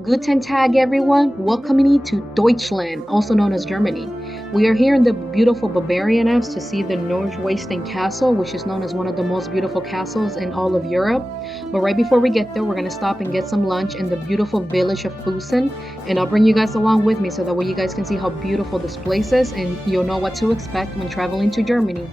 Guten Tag, everyone. Welcoming you to Deutschland, also known as Germany. We are here in the beautiful Bavarian Alps to see the Neuschwanstein Castle, which is known as one of the most beautiful castles in all of Europe. But right before we get there, we're going to stop and get some lunch in the beautiful village of Fussen. And I'll bring you guys along with me so that way you guys can see how beautiful this place is and you'll know what to expect when traveling to Germany.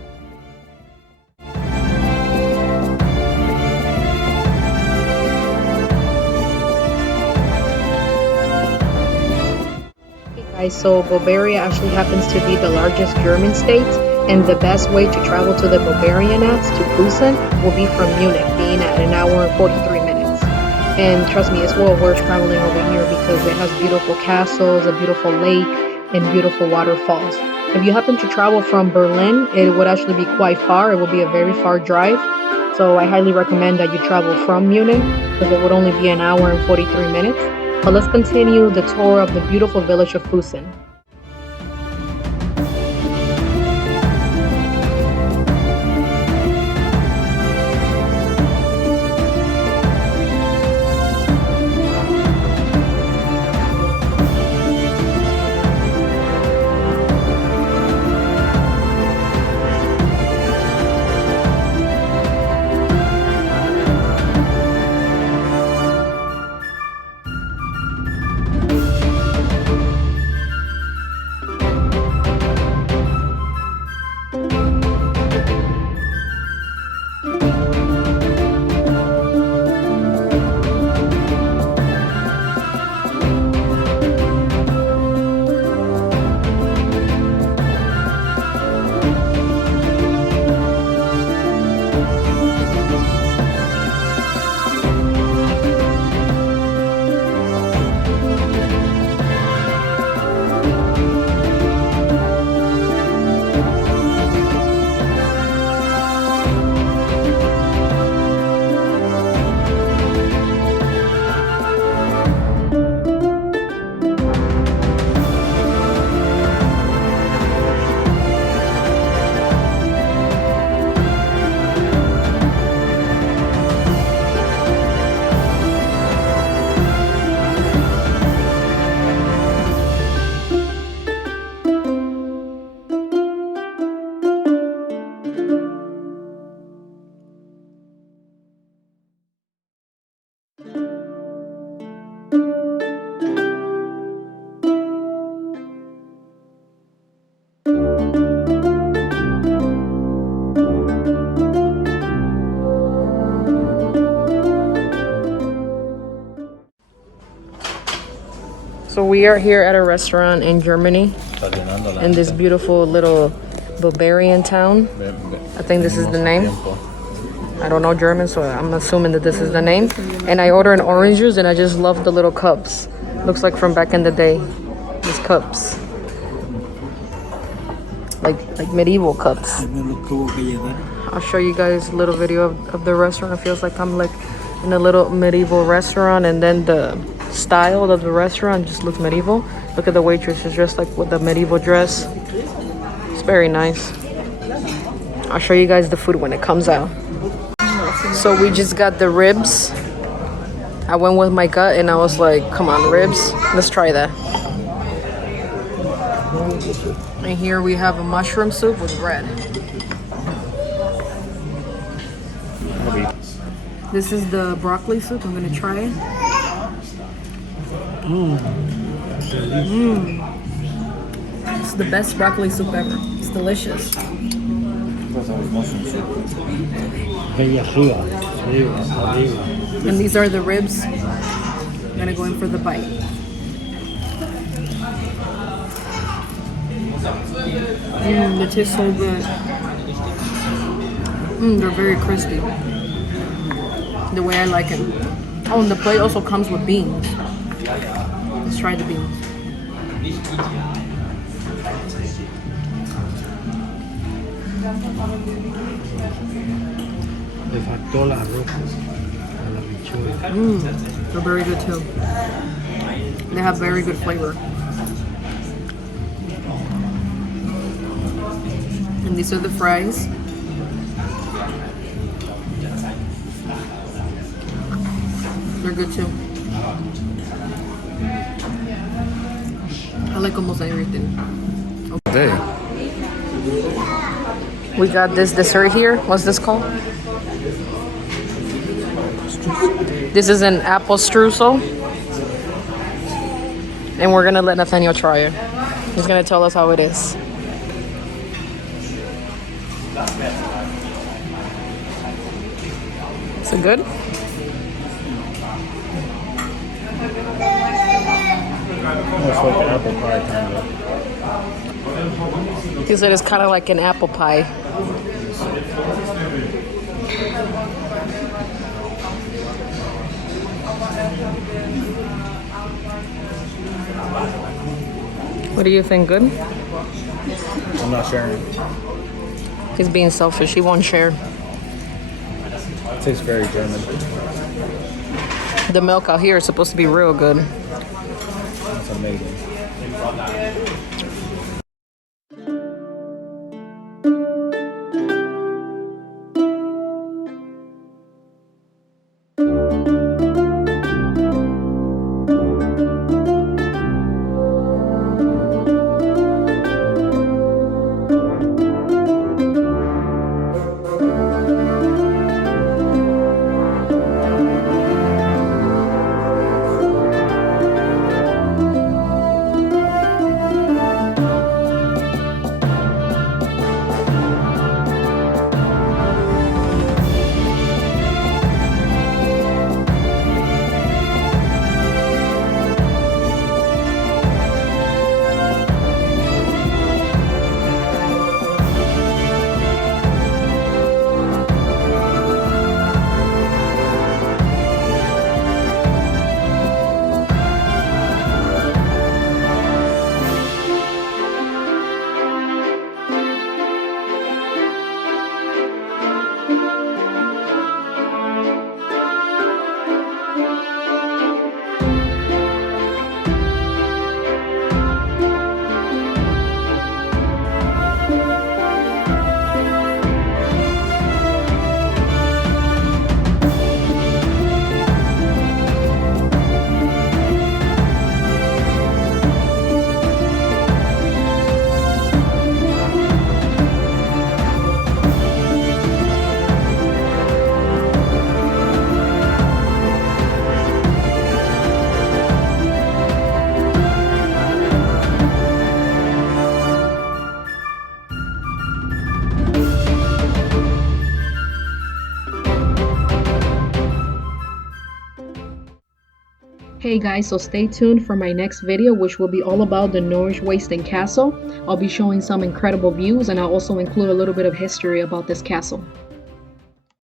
Guys, so Bavaria actually happens to be the largest German state, and the best way to travel to the Bavarian Alps to Fussen will be from Munich, being at an hour and 43 minutes. And trust me, it's well worth traveling over here because it has beautiful castles, a beautiful lake, and beautiful waterfalls. If you happen to travel from Berlin, it would actually be quite far. It will be a very far drive. So I highly recommend that you travel from Munich because it would only be an hour and 43 minutes. But let's continue the tour of the beautiful village of Fussen. So we are here at a restaurant in Germany, in this beautiful little Bavarian town. I think this is the name. I don't know German, so I'm assuming that this is the name. And I ordered an orange juice, and I just love the little cups. Looks like from back in the day, these cups. Like medieval cups. I'll show you guys a little video of the restaurant. It feels like I'm like in a little medieval restaurant, and then the style of the restaurant just looks medieval. Look at the waitress, she's dressed like with a medieval dress. It's very nice. I'll show you guys the food when it comes out. So we just got the ribs. I went with my gut and I was like, come on, ribs, let's try that. And here we have a mushroom soup with bread. This is the broccoli soup. I'm gonna try it. It's the best broccoli soup ever. It's delicious. And these are the ribs. I'm gonna go in for the bite. They taste so good. They're very crispy. The way I like it. Oh, and the plate also comes with beans. Let's try the beans. They're very good too. They have very good flavor. And these are the fries. They're good too. I like almost everything. Day. We got this dessert here. What's this called? This is an apple streusel. And we're gonna let Nathaniel try it. He's gonna tell us how it is. Is it good? Almost like an apple pie kind of. He said it's kind of like an apple pie. What do you think? Good? I'm not sharing. He's being selfish. He won't share. It tastes very German. The milk out here is supposed to be real good. That's amazing. Hey guys, so stay tuned for my next video, which will be all about the Norge-Wasten Castle. I'll be showing some incredible views, and I'll also include a little bit of history about this castle.